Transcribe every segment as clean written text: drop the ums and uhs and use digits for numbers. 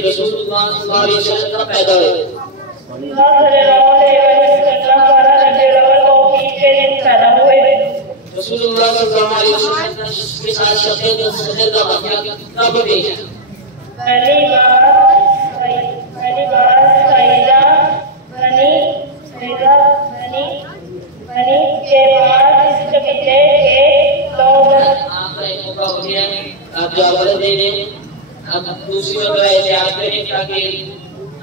रसूलुल्लाह सल्लल्लाहु अलैहि वसल्लम का पैदा हुआ। रसूलुल्लाह सल्लल्लाहु अलैहि वसल्लम के साथ शफीक सदर का वाक़या कब भेजा? पहली बार सईदा बनी के बाद इस कबीले के लोग आपका एक मौका हो गया, आप जवाब दे दें। अब दूसरी बात एहतियात करें ताकि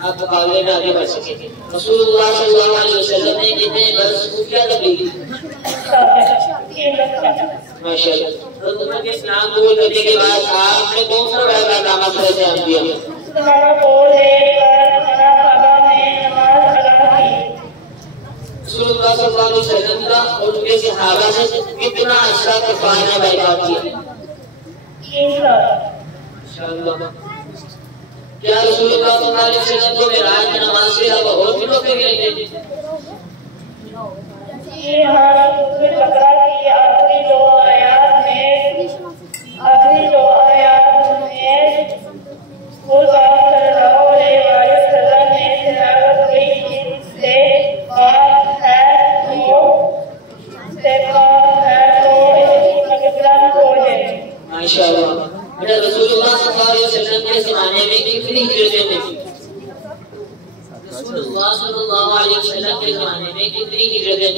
आप मुकाबले में आगे बढ़ सके। रसूलुल्लाह सल्लल्लाहु अलैहि वसल्लम ने कितने बरस क्या तबलीग की? माशाअल्लाह। रसूलुल्लाह के इस्लाम कबूल करने के बाद आपने कौन सा बड़ा नामा पर ध्यान दिया? रसूलुल्लाह सल्लल्लाहु अलैहि वसल्लम का और उनके सहाबा से कितना अच्छा तफाना बैठा किया? माशाअल्लाह। क्या रसूलुल्लाह सल्लल्लाहु अलैहि वसल्लम को मेराज की नमाज के अलावा और भी मौके मिले? जी हाँ, बकरा की आखिरी दो आयत में सल्लल्लाहु अलैहि वसल्लम ने तिलावत की, जिससे बात है तो मकबूल हो जाए। माशाअल्लाह। बेटा रसूलुल्लाह सल्लल्लाहु अलैहि वसल्लम के ज़माने में कितनी हिजरतें हुई? रसूलुल्लाह सल्लल्लाहु अलैहि वसल्लम के ज़माने में कितनी हिजरतें हुई?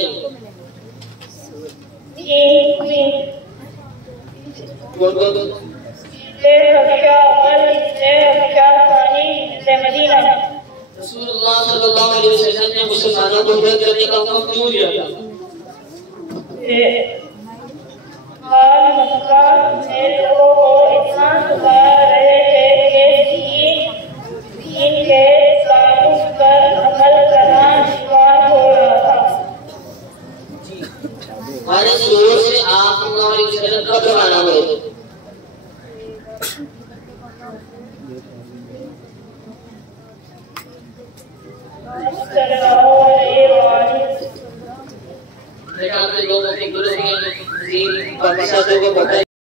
रसूलुल्लाह सल्लल्लाहु अलैहि वसल्लम ने मुसलमानों को हिजरत करने का हुक्म क्यों दिया? मक्का में लोगों को इतना सता रहे थे कि दीन के कानून पर अमल करना दुश्वार हो रहा था। हमारे जोर से आप सल्लल्लाहु अलैहि वसल्लम कब रवाना हुए थे? बेटा आप लोग अपने गुरु के